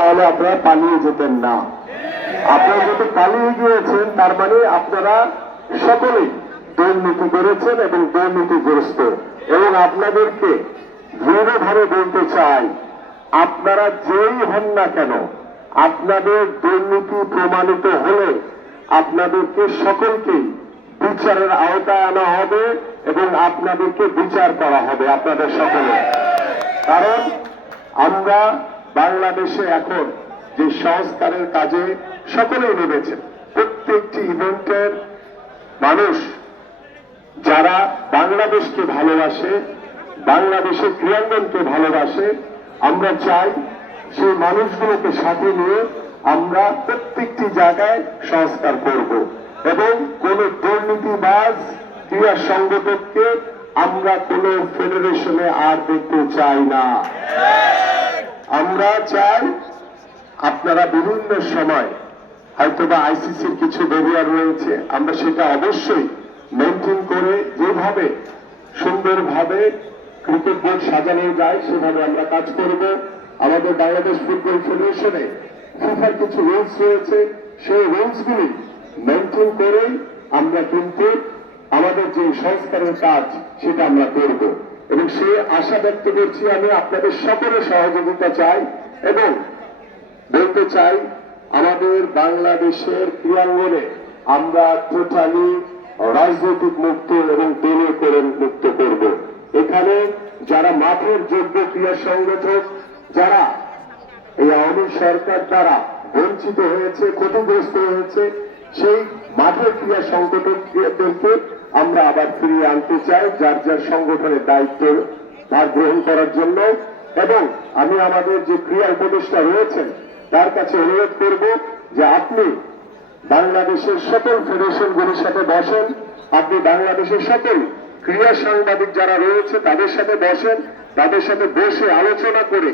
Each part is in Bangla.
তাহলে আপনারা পালিয়ে যেতেন না। আপনারা যদি পালিয়ে গিয়েছেন, তার মানে আপনারা সকলেই দুর্নীতি করেছেন এবং দুর্নীতিগ্রস্ত। এবং আপনাদেরকে দৃঢ়ভাবে বলতে চাই, আপনারা যেই হন না কেন, আপনাদের দুর্নীতি প্রমাণিত হলে আপনাদেরকে সকলকেই বিচারের আওতায় আনা হবে এবং আপনাদেরকে বিচার করা হবে আপনাদের সকলে কারণ আমরা বাংলাদেশে এখন যে সংস্কারের কাজে সকলেই নেমেছেন প্রত্যেকটি ইভেন্টের মানুষ যারা বাংলাদেশকে ভালোবাসে বাংলাদেশের ক্রীড়াঙ্গনকে ভালোবাসে, আমরা চাই সেই মানুষগুলোকে সাথে নিয়ে আমরা প্রত্যেকটি জায়গায় সংস্কার করব। এবং কোন দুর্নীতিবাজ ক্রীড়া সংগঠককে আমরা কোন ফেডারেশনে আর দেখতে চাই না। আমরা চাই আপনারা বিভিন্ন সময় হয়তোবা আইসিসির কিছু বেরিয়ার রয়েছে। আমরা সেটা অবশ্যই মেনটেন করে যেভাবে সুন্দরভাবে ক্রিকেট বোর্ড সাজানো যায়, সেভাবে আমরা কাজ করব। আমাদের বাংলাদেশ ফুটবল ফেডারেশনে ফিফার কিছু রুলস রয়েছে। সেই রুলসগুলি মেনটেন করেই আমরা কিন্তু আমাদের যে সংস্কারের কাজ, সেটা আমরা করব। এবং সে আশা ব্যক্ত করছি আমি আপনাদের সকলের সহযোগিতা চাই এবং বলতে চাই, আমাদের বাংলাদেশের ক্রীড়াঙ্গনে আমরা টোটালি রাজনৈতিক মুক্ত এবং দলীয় করে মুক্ত করব। এখানে যারা মাঠের যোগ্য ক্রিয়া সংগঠক, যারা এই আওয়ামী সরকার দ্বারা বঞ্চিত হয়েছে, ক্ষতিগ্রস্ত হয়েছে সেই মাঠের ক্রীড়া সংগঠকদেরকে আমরা আবার ফিরিয়ে আনতে চাই, যার যার সংগঠনের দায়িত্ব ভার গ্রহণ করার জন্য। এবং আমি আমাদের যে ক্রীড়া উপদেষ্টা রয়েছেন, তার কাছে অনুরোধ করব যে আপনি বাংলাদেশের সকল ফেডারেশনগুলির সাথে বসেন। আপনি বাংলাদেশের সকল ক্রীড়া সাংবাদিক যারা রয়েছে, তাদের সাথে বসেন। তাদের সাথে বসে আলোচনা করে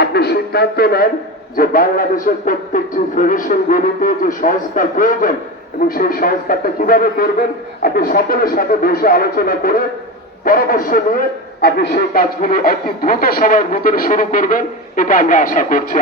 আপনি সিদ্ধান্ত নেন যে বাংলাদেশের প্রত্যেকটি ফেডারেশন ফেডারেশনগুলিতে যে সংস্কার প্রয়োজন এবং সেই সংস্কারটা কীভাবে করবেন, আপনি সকলের সাথে বসে আলোচনা করে পরামর্শ নিয়ে আপনি সেই কাজগুলো অতি দ্রুত সময়ের ভিতরে শুরু করবেন, এটা আমরা আশা করছি।